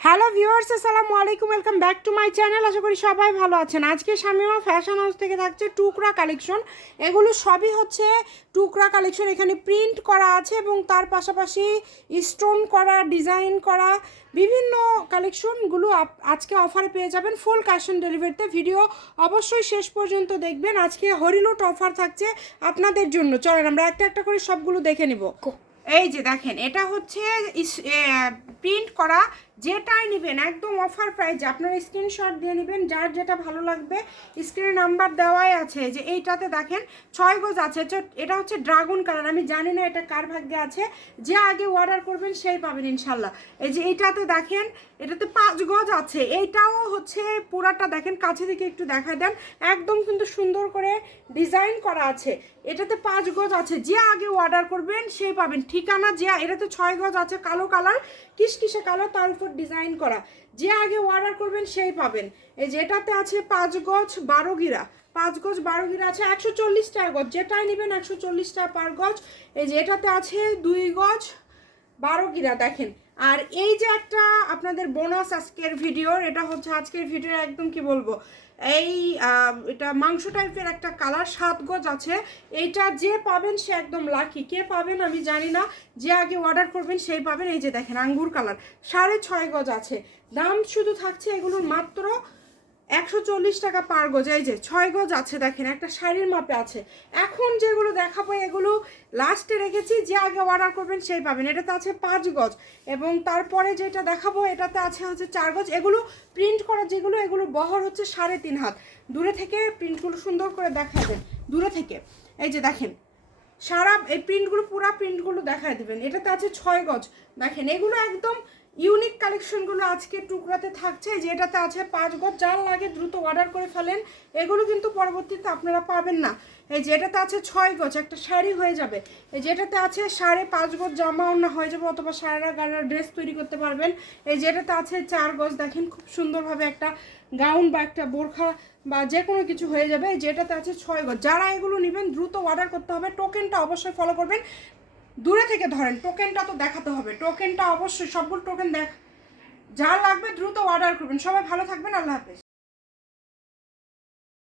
Hello viewers আসসালামু আলাইকুম welcome back to my channel আশা করি সবাই ভালো আছেন। আজকে শামিমা ফ্যাশন হাউস থেকে থাকছে টুকরা কালেকশন এগুলো সবই হচ্ছে টুকরা কালেকশন এখানে প্রিন্ট করা আছে এবং তার পাশাপাশি স্টোন করা ডিজাইন করা বিভিন্ন কালেকশনগুলো আজকে অফারে পেয়ে যাবেন ফুল ক্যাশ অন ডেলিভারিতে ভিডিও অবশ্যই শেষ পর্যন্ত দেখবেন। আজকে হরিলুট অফার থাকছে আপনাদের জন্য। চলেন আমরা একটা একটা করে সবগুলো দেখে নিব। এই যে দেখেন এটা হচ্ছে প্রিন্ট করা যেটাই নেবেন, একদম অফার প্রাইজে আপনারা স্ক্রিনশট দিয়ে নেবেন, যার যেটা ভালো লাগবে স্ক্রিনে নাম্বার দেওয়াই আছে, যে এইটাতে দেখেন ছয় গজ আছে এটা হচ্ছে ড্রাগন কালার আমি জানি না এটা কার ভাগ্যে আছে, যে আগে অর্ডার করবেন সেই পাবেন ইনশাল্লাহ। এই যে এইটাতে দেখেন, এটাতে পাঁচ গজ আছে, এইটাও হচ্ছে পুরাটা দেখেন, কাছে থেকে একটু দেখা দেন, একদম কিন্তু সুন্দর করে ডিজাইন করা আছে, এটাতে পাঁচ গজ আছে, যে আগে অর্ডার করবেন সেই পাবেন, ঠিকানা যে, এটাতে ছয় গজ আছে, কালো কালার কিসকিসে কালো, তার উপর ডিজাইন করা। যে আগে অর্ডার করবেন সেই পাবেন। এই যেটাতে আছে পাঁচ গজ বারো গিরা। পাঁচ গজ বারো গিরা আছে একশো চল্লিশ টাকা গজ। যেটাই নেবেন একশো চল্লিশ টাকা পার গজ। এই যেটাতে আছে দুই গজ বারো গিরা দেখেন। আর এই যে একটা আপনাদের বোনাস আজকের ভিডিওর এটা হচ্ছে আজকের ভিডিওর একদম কি বলব? এই এটা মাংস টাইপের একটা কালার সাত গজ আছে। এইটা যে পাবেন সে একদম লাকি কে পাবেন আমি জানি না। যে আগে অর্ডার করবেন সেই পাবেন। এই যে দেখেন, আঙ্গুর কালার সাড়ে ছয় গজ আছে। দাম শুধু থাকছে এগুলোর মাত্র একশো চল্লিশ টাকা পার গজ, এই যে ছয় গজ আছে দেখেন, একটা শাড়ির মাপে আছে। এখন যেগুলো দেখাবো, এগুলো লাস্টে রেখেছি, যে আগে অর্ডার করবেন সেই পাবেন। এটাতে আছে পাঁচ গজ এবং তারপরে যেটা দেখাবো, এটাতে আছে হচ্ছে চার গজ। এগুলো প্রিন্ট করা যেগুলো, এগুলো বহর হচ্ছে সাড়ে তিন হাত। দূরে থেকে প্রিন্টগুলো সুন্দর করে দেখাবেন। দূরে থেকে, এই যে দেখেন, সারা এই প্রিন্টগুলো পুরা প্রিন্টগুলো দেখায় দিবেন। এটাতে আছে ছয় গজ। দেখেন, এগুলো একদম ইউনিক কালেকশনগুলো আজকে টুকরাতে থাকছে। যেটাতে আছে পাঁচ গজ, যার লাগে দ্রুত অর্ডার করে ফেলেন। এগুলো কিন্তু পরবর্তীতে আপনারা পাবেন না। এই যেটাতে আছে ছয় গজ, একটা শাড়ি হয়ে যাবে। এই যেটাতে আছে সাড়ে পাঁচ গজ জামা অন্য হয়ে যাবে, অথবা সারা গাড়ার ড্রেস তৈরি করতে পারবেন। এই যেটাতে আছে চার গজ, দেখেন খুব সুন্দরভাবে একটা গাউন বা একটা বোরখা বা যে কোনো কিছু হয়ে যাবে। যেটাতে আছে ছয় গজ। যারা এগুলো নেবেন, দ্রুত অর্ডার করতে হবে। টোকেনটা অবশ্যই ফলো করবেন। দূরে থেকে ধরেন টোকেনটা তো দেখাতে হবে। টোকেনটা অবশ্যই সবগুলো টোকেন দেখ। যা লাগবে দ্রুত অর্ডার করবেন। সবাই ভালো থাকবেন, আল্লাহ হাফেজ।